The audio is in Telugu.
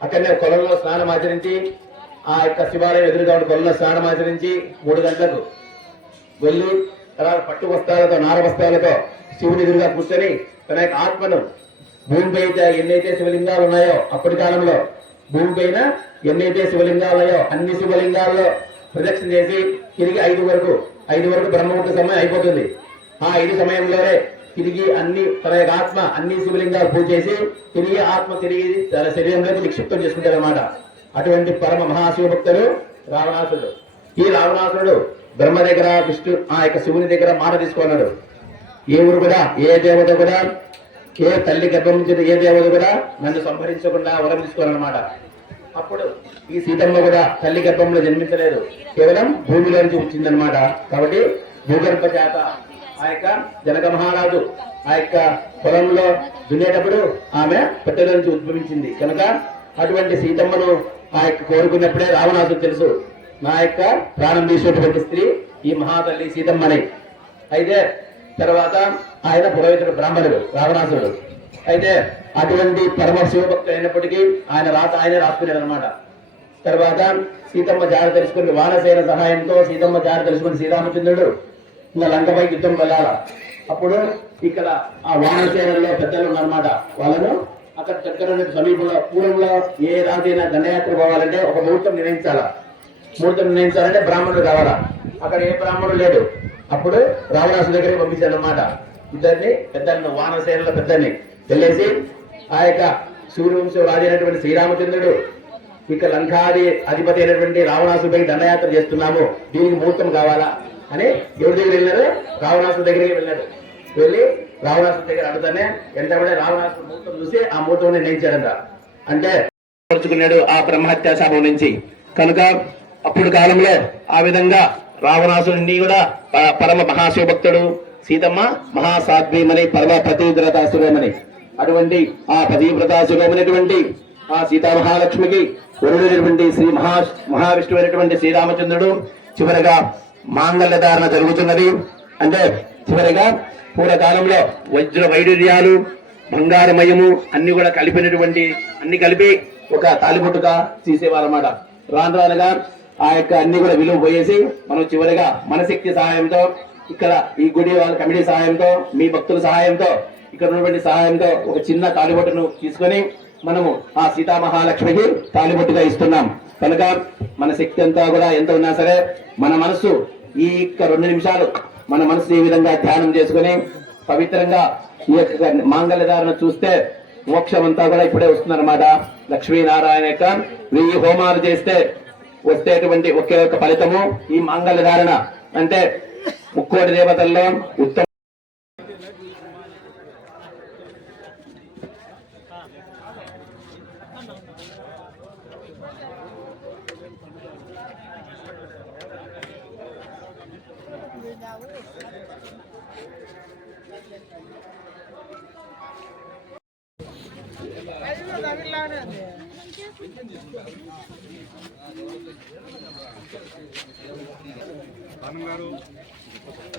అక్కడనే కొలంలో స్నానం ఆచరించి ఆ యొక్క శివాలయం ఎదురుగా ఉన్న కొలంలో స్నానం ఆచరించి మూడు గంటలకు వెళ్ళి తర్వాత పట్టు వస్త్రాలతో నార వస్త్రాలతో శివుని ఎదురుగా కూర్చొని తన యొక్క ఆత్మను భూమిపై ఎన్నైతే శివలింగాలు ఉన్నాయో అప్పటి కాలంలో భూమిపైన ఎన్నైతే శివలింగాలు ఉన్నాయో అన్ని శివలింగాల్లో ప్రదక్షిణ చేసి తిరిగి ఐదు వరకు ఐదు వరకు బ్రహ్మముహూర్త సమయం అయిపోతుంది. ఆ ఐదు సమయంలోనే తిరిగి అన్ని తన యొక్క ఆత్మ అన్ని శివలింగాలు పూజ చేసి తిరిగి ఆత్మ తిరిగి తన శరీరంలోకి నిక్షిప్తం చేసుకుంటారు అనమాట అటువంటి పరమ మహాశివ భక్తుడు రావణాసుడు ఈ రావణాసుడు బ్రహ్మ దగ్గర విష్ణు ఆ యొక్క శివుని దగ్గర మాట తీసుకున్నాడు. ఏ ఊరు కూడా ఏ దేవత కూడా ఏ తల్లి గర్భం నుంచి ఏ దేవత కూడా నన్ను సంహరించకుండా వరం తీసుకోవాలన్నమాట. అప్పుడు ఈ సీతమ్మ కూడా తల్లి గర్భంలో జన్మించలేదు. కేవలం భూమిలోంచి వచ్చిందనమాట కాబట్టి భూగర్భ చేత ఆ యొక్క జనక మహారాజు ఆ యొక్క పొలంలో దున్నేటప్పుడు ఆమె పెట్టెల నుంచి ఉద్భవించింది. కనుక అటువంటి సీతమ్మను ఆ యొక్క కోరుకున్నప్పుడే రావణాసు తెలుసు నా యొక్క ప్రాణం తీసినటువంటి స్త్రీ ఈ మహాతల్లి సీతమ్మని. అయితే తర్వాత ఆయన పురోహితుడు బ్రాహ్మణుడు రావణాసుడు అయితే అటువంటి పరమ శివభక్తుడు అయినప్పటికీ ఆయన రాత ఆయన రాసుకున్నాడు అనమాట తర్వాత సీతమ్మ జాడ తెలుసుకుని వానసేన సహాయంతో సీతమ్మ జాడ తెలుసుకుని శ్రీరామచంద్రుడు ఇంకా లంకపై యుద్ధం వెళ్ళాల అప్పుడు ఇక్కడ ఆ వానసేనలో పెద్దలు ఉన్నారన్నమాట. వాళ్ళను అక్కడ దగ్గర సమీపంలో పూర్వంలో ఏ రాజైనా దండయాత్ర పోవాలంటే ఒక ముహూర్తం నిర్ణయించాలా? ముహూర్తం నిర్ణయించాలంటే బ్రాహ్మణుడు కావాలా? అక్కడ ఏ బ్రాహ్మణుడు లేడు. అప్పుడు రావణాసు దగ్గరికి పంపించాడు అనమాట ఇద్దరిని పెద్దలను వానసేనలో పెద్దల్ని వెళ్ళేసి ఆ యొక్క సూర్యవంశం రాజైనటువంటి శ్రీరామచంద్రుడు ఇక లంకాది అధిపతి అయినటువంటి రావణాసుపై దండయాత్ర చేస్తున్నాము. దీనికి ముహూర్తం కావాలా? అని ఎవరి దగ్గర వెళ్ళారు? రావణాసు దగ్గరికి వెళ్ళాడు వెళ్ళి రావణాసు దగ్గర అడుగుతానే వెంటనే రావణాసు మూర్తం చూసి ఆ మూర్తం నిర్ణయించాడంట అంటే పరుచుకున్నాడు ఆ బ్రహ్మహత్యా శాపం నుంచి. కనుక అప్పుడు కాలంలో ఆ విధంగా రావణాసుడిని కూడా ప- పరమ మహాశివభక్తుడు సీతమ్మ మహాసాధ్వీమని పరమ పతివ్రతాశివమని అటువంటి ఆ పతివ్రతాశివమైనటువంటి ఆ సీతామహాలక్ష్మికి వరుడైనటువంటి శ్రీ మహా మహావిష్ణువు అయినటువంటి శ్రీరామచంద్రుడు చివరగా మాంగళ్య ధారణ జరుగుతున్నది. అంటే చివరిగా పూర్వకాలంలో వజ్ర వైడూర్యాలు బంగారమయము అన్ని కూడా కలిపినటువంటి అన్ని కలిపి ఒక తాలిబొట్టుగా తీసేవారన్నమాట. రాను రానుగా ఆ యొక్క అన్ని కూడా విలువ పోయేసి మనం చివరిగా మన శక్తి సహాయంతో ఇక్కడ ఈ గుడి వాళ్ళ కమిటీ సహాయంతో మీ భక్తుల సహాయంతో ఇక్కడ ఉన్నటువంటి సహాయంతో ఒక చిన్న తాలిబొట్టును తీసుకొని మనము ఆ సీతామహాలక్ష్మికి తాలిబొట్టుగా ఇస్తున్నాం. కనుక మన శక్తి అంతా కూడా ఎంత ఉన్నా సరే మన మనసు ఈ యొక్క రెండు నిమిషాలు మన మనసు ఈ విధంగా ధ్యానం చేసుకొని పవిత్రంగా ఈ యొక్క మాంగళ్యధారణ చూస్తే మోక్షం అంతా కూడా ఇప్పుడే వస్తుందన్నమాట. లక్ష్మీనారాయణ యొక్క వెయ్యి హోమాలు చేస్తే వచ్చేటువంటి ఒకే ఒక ఫలితము ఈ మాంగళ్యధారణ. అంటే ముక్కోటి దేవతల్లో ఉత్తమ గారు.